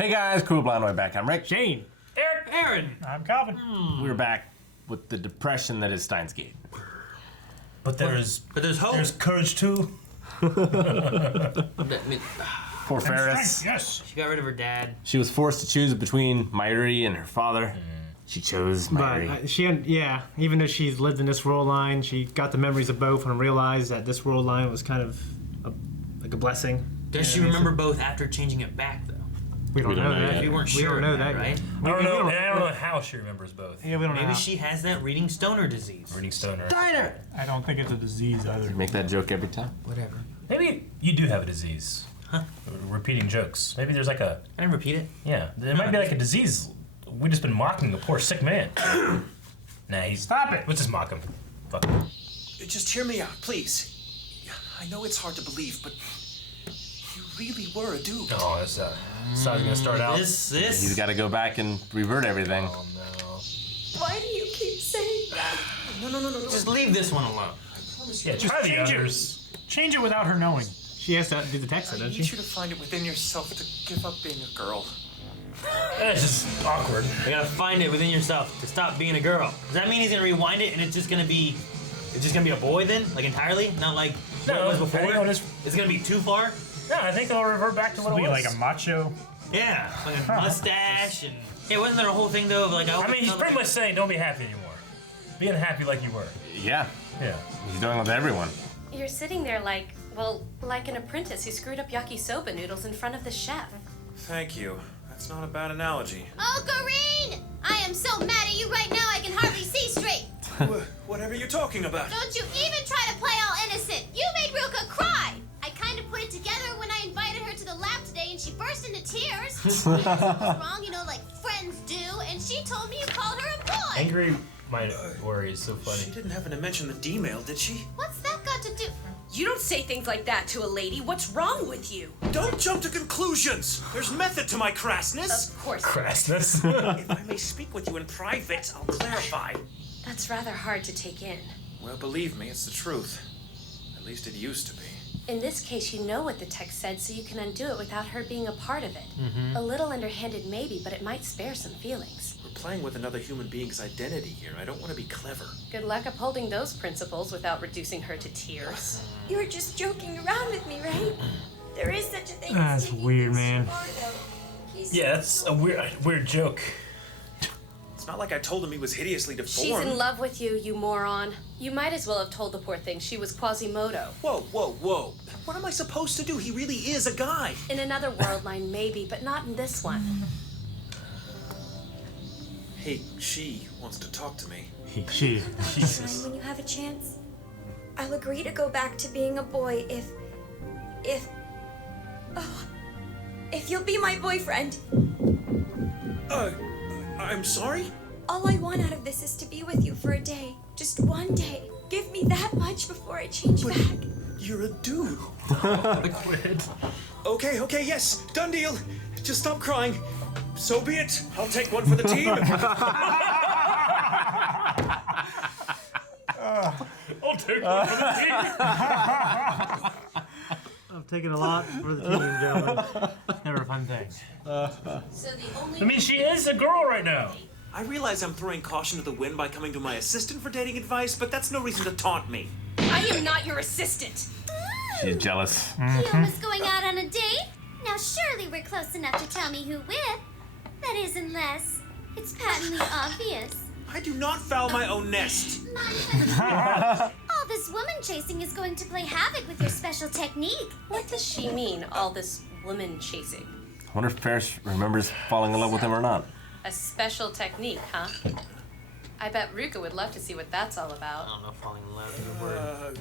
Hey guys, Cool Blind Way back. I'm Rick. Shane. Eric. Aaron. I'm Calvin. We're back with the depression that is Steins Gate. But there's hope. There's courage too. Poor Ferris. Yes. She got rid of her dad. She was forced to choose between Myri and her father. She chose Myri. But even though she's lived in this world line, she got the memories of both and realized that this world line was kind of like a blessing. Does she remember both after changing it back, though? We don't know that. We weren't We sure don't know that, that, right? I don't know how she remembers both. Yeah, we don't know. Maybe she has that reading stoner disease. Reading stoner. Diner! I don't think it's a disease either. Make that joke every time. Whatever. Maybe you do have a disease. Huh? Repeating jokes. Maybe there's like a... I didn't repeat it. Yeah, there might be like a disease. We just been mocking the poor sick man. Nah, he's... Stop it! Let's just mock him. Fuck him. Just hear me out, please. I know it's hard to believe, but you really were a dude. Oh, that's how it's gonna start out. He's got to go back and revert everything. Oh no. Why do you keep saying that? No. Just leave this one alone. Yeah, try the change it. others. Change it without her knowing. She has to do the text, I doesn't need she? you to find it within yourself to give up being a girl. That's just awkward. You gotta find it within yourself to stop being a girl. Does that mean he's gonna rewind it and it's just gonna be a boy then? Like entirely? Not like what it was before? I think It's gonna be too far? No, I think they'll revert back to what it was. Like a macho. Yeah, like a mustache and... Yeah, wasn't there a whole thing though of like... I mean, he's pretty much saying don't be happy anymore. Be unhappy like you were. Yeah, Yeah. he's doing it with everyone. You're sitting there like an apprentice who screwed up yakisoba noodles in front of the chef. Thank you. That's not a bad analogy. Oh, Corrine! I am so mad at you right now I can hardly see straight. Whatever you're talking about. Don't you even try to play all innocent. You made Ruka cry. I kind of put it together when I invited her to the lab today and she burst into tears. Something was wrong, like friends do, and she told me you called her a boy. Angry my worry is so She funny. didn't happen to mention the D-mail, did she? What's that got to do? You don't say things like that to a lady. What's wrong with you? Don't jump to conclusions. There's method to my crassness. Of course. Crassness. If I may speak with you in private, I'll clarify. That's rather hard to take in. Well, believe me, it's the truth. At least it used to be. In this case, you know what the text said, so you can undo it without her being a part of it. A little underhanded maybe, but it might spare some feelings. We're playing with another human being's identity here. I don't want to be clever. Good luck upholding those principles without reducing her to tears. You're just joking around with me, right? There is such a thing That's as taking weird, things man. too far, though. He's Yeah, that's a weird joke. It's not like I told him he was hideously She's deformed. in love with you, you moron. You might as well have told the poor thing she was Quasimodo. Whoa. What am I supposed to do? He really is a guy. In another world line, maybe, but not in this one. Hey, she wants to talk to me. She. fine when you have a chance. I'll agree to go back to being a boy if you'll be my boyfriend. I'm sorry? All I want out of this is to be with you for a day. Just one day. Give me that much before I change back. You're a dude. Quit. Okay, yes. Done deal. Just stop crying. So be it. I'll take one for the team. I'll take one for the team. I'm taking a lot for the team, gentlemen. Never a fun thing. I mean, she is a girl right now. I realize I'm throwing caution to the wind by coming to my assistant for dating advice, but that's no reason to taunt me. I am not your assistant. She's jealous. Theo was going out on a date? Now surely we're close enough to tell me who with. That is, unless it's patently obvious. I do not foul my own nest. All this woman chasing is going to play havoc with your special technique. What does she mean, all this woman chasing? I wonder if Ferris remembers falling in love with him or not. A special technique, huh? I bet Ruka would love to see what that's all I about. don't know if falling in love is a word.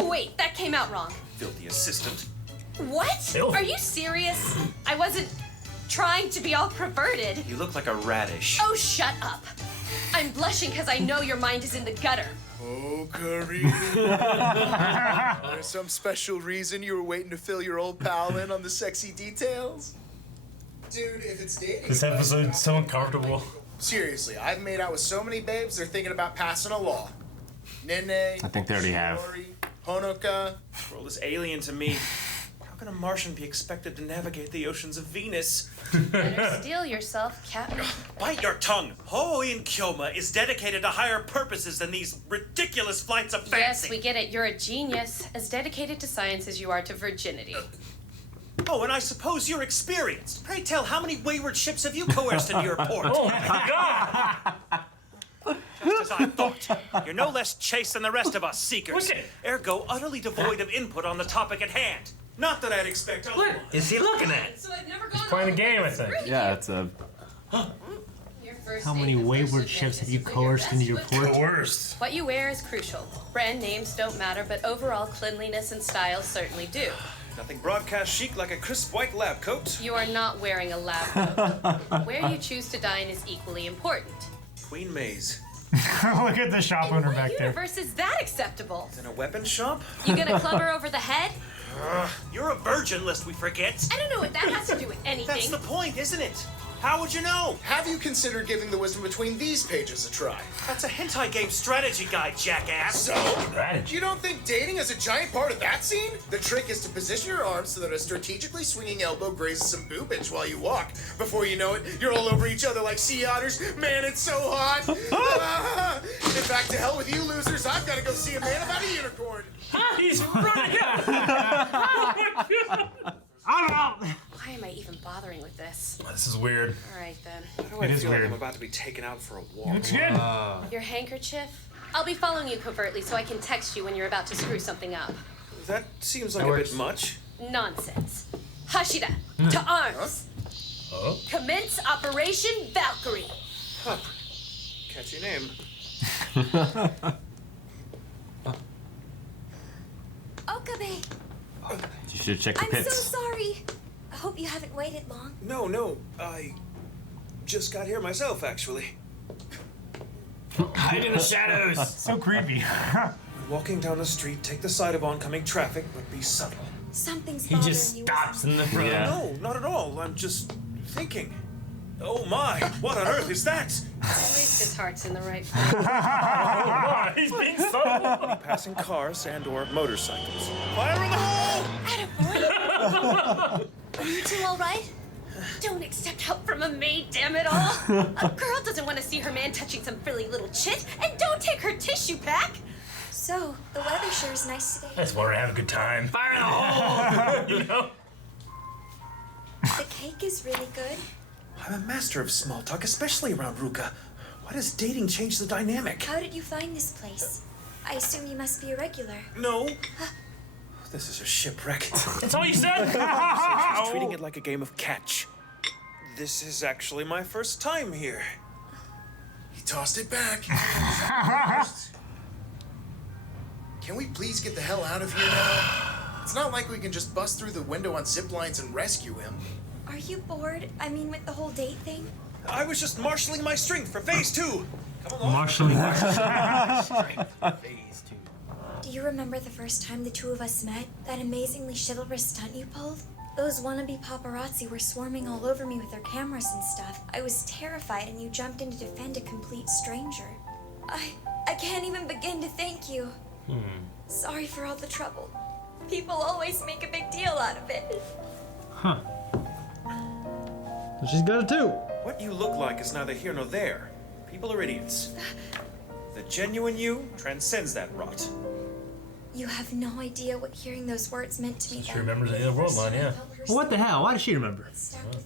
Wait, that came out wrong. Filthy assistant. What? Ew. Are you serious? I wasn't trying to be all perverted. You look like a radish. Oh, shut up. I'm blushing because I know your mind is in the gutter. Oh, Curry. There's some special reason you were waiting to fill your old pal in on the sexy details? Dude, if it's dating... This episode's so uncomfortable. Seriously, I've made out with so many babes, they're thinking about passing a law. Nene... I think they already have. Shiori, Honoka... This world is alien to me. How can a Martian be expected to navigate the oceans of Venus? Better steel yourself, Captain. Bite your tongue! Ho'oin Kyoma is dedicated to higher purposes than these ridiculous flights of fancy. Yes, we get it. You're a genius. As dedicated to science as you are to virginity. Oh, and I suppose you're experienced. Pray tell, how many wayward ships have you coerced into your port? Oh my god! Just as I thought. You're no less chaste than the rest of us seekers. Okay. Ergo, utterly devoid of input on the topic at hand. Not that I'd expect otherwise. What is he looking at? So I've never gone Playing a game, I think. Yeah, it's a. How many wayward ships have you coerced into your port? Worst. What you wear is crucial. Brand names don't matter, but overall cleanliness and style certainly do. Nothing broadcast chic like a crisp white lab coat. You are not wearing a lab coat. Where you choose to dine is equally important. Queen Maze. Look at the shop owner In back what there. universe is that acceptable? In a weapon shop? You gonna club her over the head? You're a virgin, lest we forget. I don't know what that has to do with anything. That's the point, isn't it? How would you know? Have you considered giving the wisdom between these pages a try? That's a hentai game strategy guide, jackass. So? Strategy. You don't think dating is a giant part of that scene? The trick is to position your arms so that a strategically swinging elbow grazes some boobage while you walk. Before you know it, you're all over each other like sea otters. Man, it's so hot. In fact, to hell with you losers. I've got to go see a man about a unicorn. He's running up! Oh my god! I don't know. Why am I even bothering with this? This is weird. All right then. Why do I It is feel weird. like I'm about to be taken out for a walk? Looks good. Your handkerchief? I'll be following you covertly so I can text you when you're about to screw something up. That seems like That a works. bit much. Nonsense. Hashida, to arms. Oh. Commence Operation Valkyrie. Huh. Catchy name. Okabe, You should check the I'm so pits. sorry. I hope you haven't waited long. No, I just got here myself, actually. Hide in the shadows. So creepy. Walking down the street, take the side of oncoming traffic, but be subtle. Something's He bothering just you. stops in the front. Yeah. No, not at all. I'm just thinking. Oh my, what on earth is that? At least his heart's in the right place. Oh, he's being so. Passing cars and or motorcycles. Fire in the hole! Are you two all right? Don't accept help from a maid, damn it all. A girl doesn't want to see her man touching some frilly little chit, and don't take her tissue pack. So, the weather sure is nice today. I just want her to have a good time. Fire in the hole. You know? The cake is really good. I'm a master of small talk, especially around Ruka. Why does dating change the dynamic? How did you find this place? I assume you must be a regular. No. This is a shipwreck. That's all you said? She's treating it like a game of catch. This is actually my first time here. He tossed it back. Can we please get the hell out of here now? It's not like we can just bust through the window on zip lines and rescue him. Are you bored? I mean, with the whole date thing? I was just marshaling my strength for phase 2. Come along. Marshalling. Phase 2. Do you remember the first time the two of us met? That amazingly chivalrous stunt you pulled? Those wannabe paparazzi were swarming all over me with their cameras and stuff. I was terrified and you jumped in to defend a complete stranger. I can't even begin to thank you. Sorry for all the trouble. People always make a big deal out of it. Huh. She's got it too. What you look like is neither here nor there. People are idiots. The genuine you transcends that rot. You have no idea what hearing those words meant to me. She remembers the other world line, yeah. Well, what the hell? Why does she remember?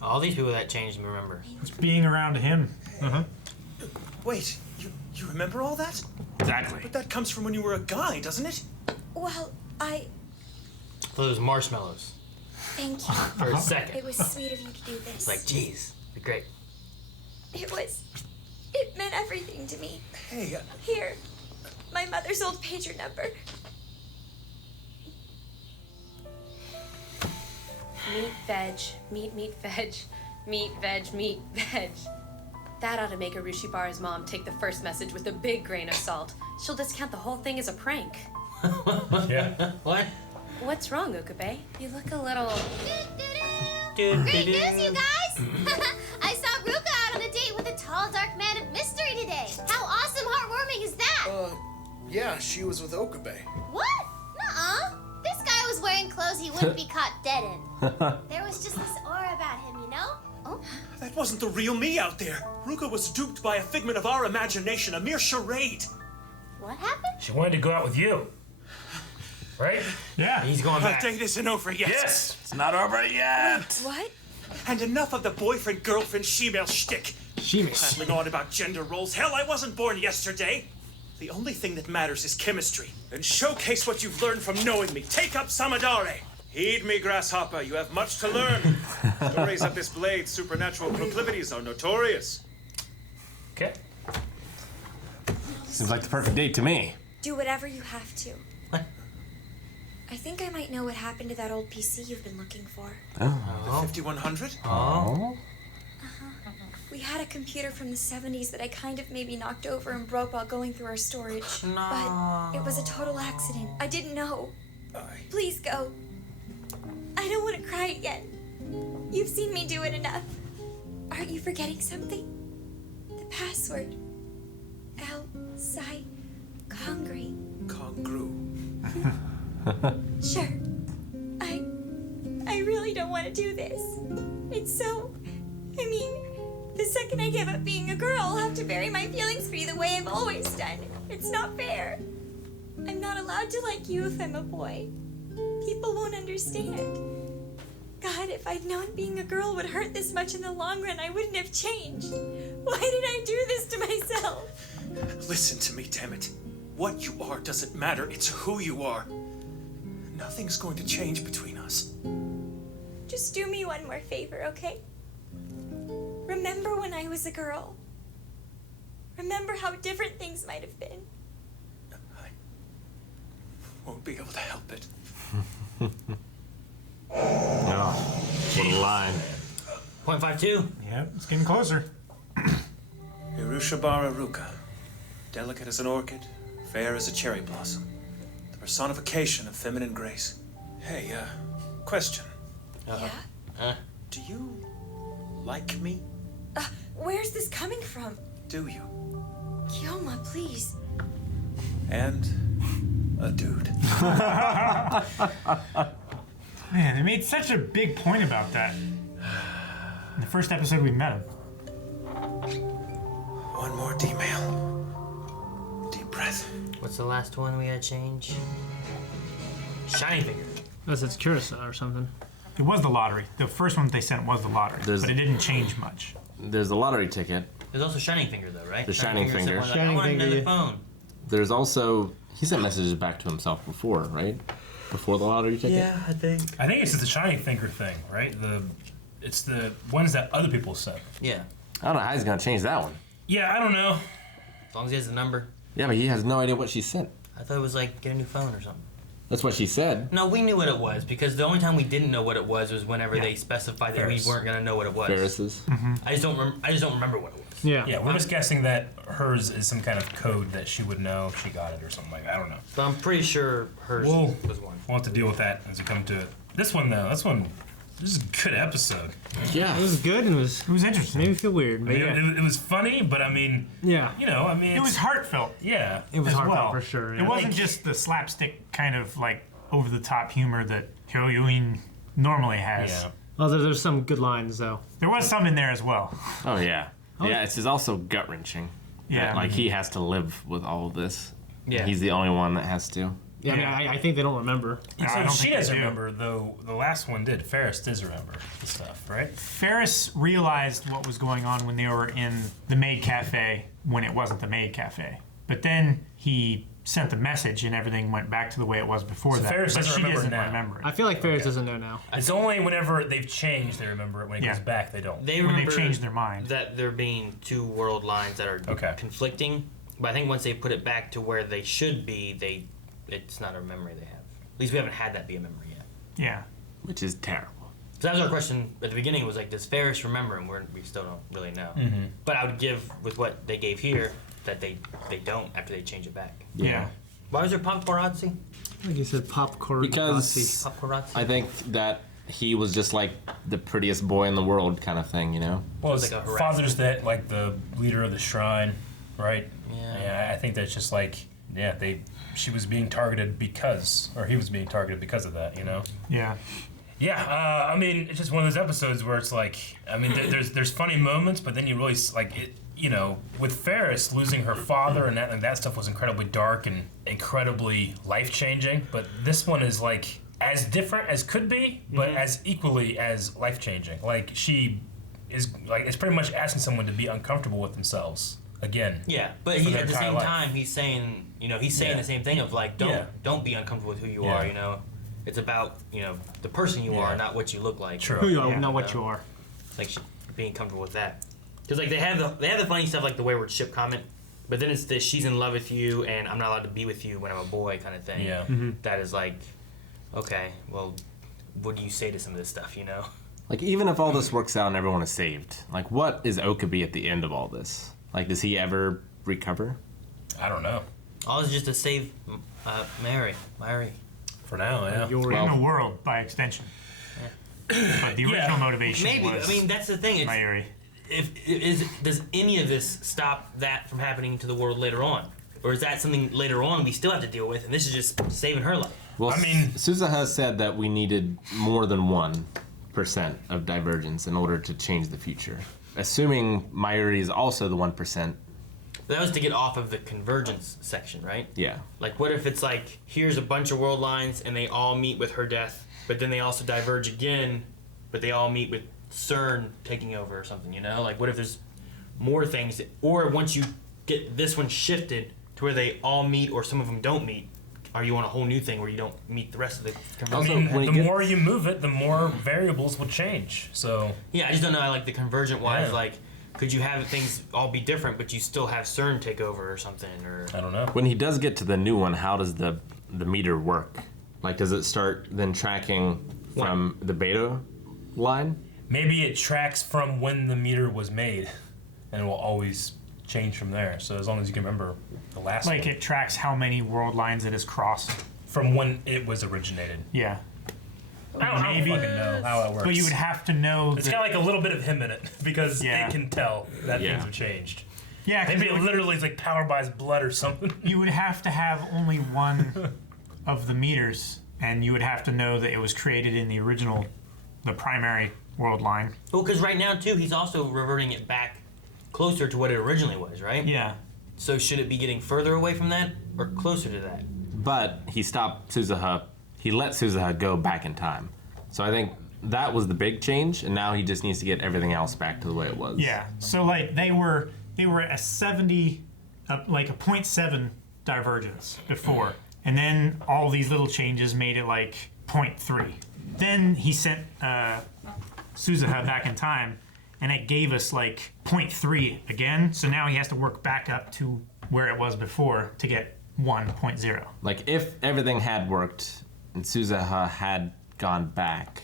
All these people that changed me remember. It's being around him. Wait, you remember all that? Exactly. But that comes from when you were a guy, doesn't it? Well, Those marshmallows. thank you. For a second. It was sweet of you to do this. It's like, geez, they're great. It meant everything to me. Hey, Here, my mother's old pager number. Meat, veg, meat, veg, meat, veg, meat, veg. That ought to make Arushibara's mom take the first message with a big grain of salt. She'll discount the whole thing as a prank. Yeah. What? What's wrong, Okabe? You look a little... Great news, you guys! I saw Ruka out on a date with a tall, dark man of mystery today. How awesome, heartwarming is that? Yeah, she was with Okabe. What? Nuh-uh. This guy was wearing clothes he wouldn't be caught dead in. There was just this aura about him, you know? Oh? That wasn't the real me out there. Ruka was duped by a figment of our imagination, a mere charade. What happened? She wanted to go out with you. Right? Yeah. He's going Our back. date isn't over yet. Yes! It's not over yet. What? And enough of the boyfriend-girlfriend she-male shtick. Sheemish. Babbling on about gender roles. Hell, I wasn't born yesterday. The only thing that matters is chemistry. And showcase what you've learned from knowing me. Take up Samadare. Heed me, Grasshopper. You have much to learn. Stories of this blade's supernatural proclivities are notorious. Okay. Seems like the perfect date to me. Do whatever you have to. What? I think I might know what happened to that old PC you've been looking for. The 5100? Oh. We had a computer from the 70s that I kind of maybe knocked over and broke while going through our storage. But it was a total accident. I didn't know. Please go. I don't want to cry again. You've seen me do it enough. Aren't you forgetting something? The password. Outside Congre. Congru. Sure. I really don't want to do this. It's so... I mean, the second I give up being a girl, I'll have to bury my feelings for you the way I've always done. It's not fair. I'm not allowed to like you if I'm a boy. People won't understand. God, if I'd known being a girl would hurt this much in the long run, I wouldn't have changed. Why did I do this to myself? Listen to me, damn it. What you are doesn't matter. It's who you are. Nothing's going to change between us. Just do me one more favor, okay? Remember when I was a girl. Remember how different things might have been. I won't be able to help it. Oh, what a line. 0.52. Yep, it's getting closer. Irushabara Ruka. Delicate as an orchid, fair as a cherry blossom. The personification of feminine grace. Hey, question. Yeah? Do you like me? Where's this coming from? Do you? Kioma, please. And a dude. Man, they made such a big point about that. In the first episode we met him. One more D-mail. Deep breath. What's the last one we had change? Shining Finger. Unless it's Curacao or something. It was the lottery. The first one they sent was the lottery, but it didn't change much. There's a lottery ticket. There's also Shining Finger, though, right? The Shining Finger. Like, I want another phone. There's also... He sent messages back to himself before, right? Before the lottery ticket? Yeah, I think. I think it's the Shining Finger thing, right? It's the ones that other people sent. Yeah. I don't know how he's going to change that one. Yeah, I don't know. As long as he has the number. Yeah, but he has no idea what she sent. I thought it was like, get a new phone or something. That's what she said. No, we knew what it was, because the only time we didn't know what it was whenever they specified that Ferris. we weren't going to know what it was. Ferris's. I just don't remember what it was. Yeah. Yeah, we're just guessing that hers is some kind of code that she would know if she got it or something like that. I don't know. But I'm pretty sure hers We'll was one. have to deal with that as we come to it. This one, though, this is a good episode. Yeah. It was good and it was interesting. Made me feel weird. I But mean, yeah. it was funny, but I mean, Yeah. you know, I mean, It was heartfelt. yeah. It was as heartfelt well. for sure. Yeah. It wasn't just the slapstick kind of like over the top humor that Hyoyuin normally has. Yeah. Well, there's some good lines though. There was some in there as well. Oh, yeah. Yeah, it's just also gut-wrenching. Yeah. That, like, he has to live with all of this. Yeah. He's the only one that has to. Yeah, Yeah. I mean, I think they don't remember. I So don't she think they doesn't do. remember, though the last one did. Ferris does remember the stuff, right? Ferris realized what was going on when they were in the maid cafe when it wasn't the maid cafe. But then he sent the message and everything went back to the way it was before So that. Ferris but doesn't she remember doesn't now. remember it. I feel like Ferris doesn't know now. It's only whenever they've changed they remember it. When it Yeah. goes back, they don't. They When remember they've changed their mind. that there being two world lines that are Okay. conflicting. But I think once they put it back to where they should be, it's not a memory they have. At least we haven't had that be a memory yet. Yeah. Which is terrible. So that was our question at the beginning, was like, does Ferris remember? And we still don't really know. Mm-hmm. But I would give, with what they gave here, that they don't after they change it back. Yeah. Why was there paparazzi? Like you said, popcorn. Because Paparazzi? I think that he was just like the prettiest boy in the world kind of thing, you know? Well, It's his like a father's that like the leader of the shrine, right? Yeah. Yeah, I think that's just like she was being targeted because, or he was being targeted because of that, you know? Yeah. Yeah, I mean, it's just one of those episodes where it's like, I mean, there's funny moments, but then you really, like, it, you know, with Ferris losing her father and that stuff was incredibly dark and incredibly life-changing, but this one is, like, as different as could be, but as equally as life-changing. Like, she is, like, it's pretty much asking someone to be uncomfortable with themselves again. Yeah, but he, at the same time, he's saying, you know, the same thing of, like, don't be uncomfortable with who you are, you know? It's about, you know, the person you are, not what you look like. True. Who you are, not what you are. Like, being comfortable with that. Because, like, they have the funny stuff, like the wayward ship comment, but then it's this she's in love with you and I'm not allowed to be with you when I'm a boy kind of thing. Yeah. That is like, okay, well, what do you say to some of this stuff, you know? Like, even if all this works out and everyone is saved, like, what is Okabe at the end of all this? Like, does he ever recover? I don't know. All is just to save Mary. For now, yeah. In the world, by extension. But the original motivation Maybe. was I mean, that's the thing. Mary. Does any of this stop that from happening to the world later on? Or is that something later on we still have to deal with, and this is just saving her life? Well, I mean, Suzuha said that we needed more than 1% of divergence in order to change the future. Assuming Mayuri is also the 1%. That was to get off of the convergence section, right? Yeah. Like, what if it's like, here's a bunch of world lines, and they all meet with her death, but then they also diverge again, but they all meet with CERN taking over or something, you know? Like, what if there's more things, or once you get this one shifted to where they all meet or some of them don't meet, are you on a whole new thing where you don't meet the rest of the convergence? I mean, the more you move it, the more variables will change, so... Yeah, I just don't know, like, the convergent-wise, like, could you have things all be different, but you still have CERN take over or something, or... I don't know. When he does get to the new one, how does the meter work? Like, does it start then tracking from the beta line? Maybe it tracks from when the meter was made, and it will always change from there. So as long as you can remember the last Like, one. it tracks how many world lines it has crossed. From when it was originated. Yeah. I don't Maybe. fucking know how it works. But you would have to know It's got like a little bit of him in it, because Yeah. it can tell that things have changed. Yeah, 'cause Maybe it literally is like powered by his blood or something. you would have to have only one of the meters, and you would have to know that it was created in the original, the primary world line. Well, because right now, too, he's also reverting it back closer to what it originally was, right? Yeah. So should it be getting further away from that, or closer to that? But he stopped Suzuha. He let Suzuha go back in time. So I think that was the big change, and now he just needs to get everything else back to the way it was. Yeah. So like they were at a 70, like a 0.7 divergence before, and then all these little changes made it like 0.3. Then he sent Suzuha back in time, and it gave us like 0.3 again. So now he has to work back up to where it was before to get 1.0. Like, if everything had worked and Suzuha had gone back,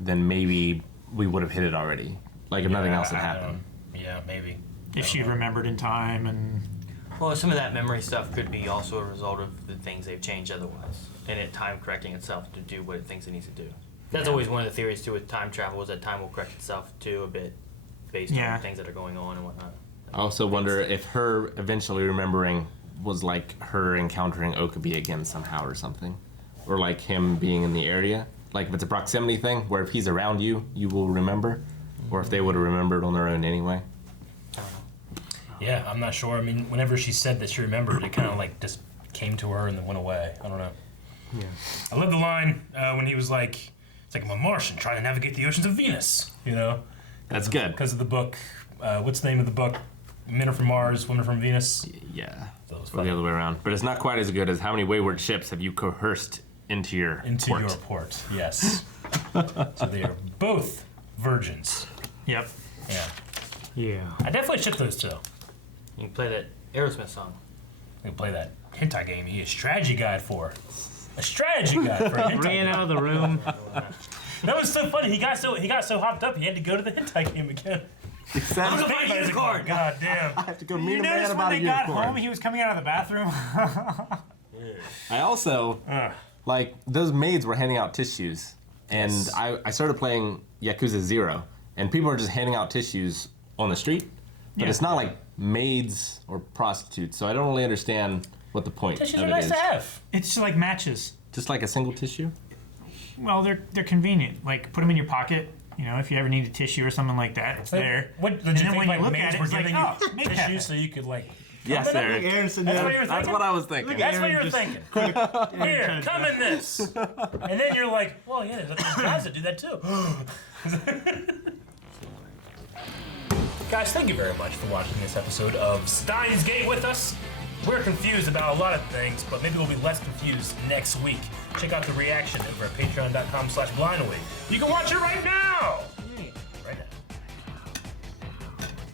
then maybe we would have hit it already. Like, if nothing else had happened. Yeah, maybe. If she remembered in time and... Well, some of that memory stuff could be also a result of the things they've changed otherwise, and it time correcting itself to do what it thinks it needs to do. That's always one of the theories too with time travel, is that time will correct itself too a bit based on things that are going on and whatnot. I also wonder if her eventually remembering was like her encountering Okabe again somehow or something. Or like him being in the area. Like if it's a proximity thing, where if he's around you, you will remember. Or if they would have remembered on their own anyway. Yeah, I'm not sure. I mean, whenever she said that she remembered, it kind of like just came to her and then went away. I don't know. Yeah. I love the line when he was like, it's like I'm a Martian trying to navigate the oceans of Venus, you know? That's good. Because of the book. What's the name of the book? Men are from Mars, women are from Venus? Yeah. That was Or funny. the other way around. But it's not quite as good as how many wayward ships have you coerced into your port. Your port, yes. So they are both virgins. Yep. Yeah. Yeah. I definitely ship those two. You can play that Aerosmith song. We can play that hentai game he is strategy guide for. A strategy guide for a hentai Ran game. out of the room. That was so funny. He got so hopped up he had to go to the hentai game again. I'm gonna buy you a card. God damn. I have to go meet You a man noticed when about a they got unicorn. home, he was coming out of the bathroom? I also, like, those maids were handing out tissues. And I started playing Yakuza 0. And people are just handing out tissues on the street. But Yeah. it's not like maids or prostitutes. So I don't really understand what the point Tissues of are it nice is. to have. It's just like matches. Just like a single tissue? Well, they're convenient. Like, put them in your pocket. You know, if you ever need a tissue or something like that, it's there. What did And you then think when you like look maids at it, were it's like, giving oh, you make that. tissues so you could like. Yes, come in Eric. it? Aaronson, That's what you were That's thinking? what I was thinking. That's what you Aaron were just- thinking. Here, come in this. And then you're like, well, yeah, there's guys that do that too. Guys, thank you very much for watching this episode of Steins Gate with us. We're confused about a lot of things, but maybe we'll be less confused next week. Check out the reaction over at patreon.com/blindaway. You can watch it right now!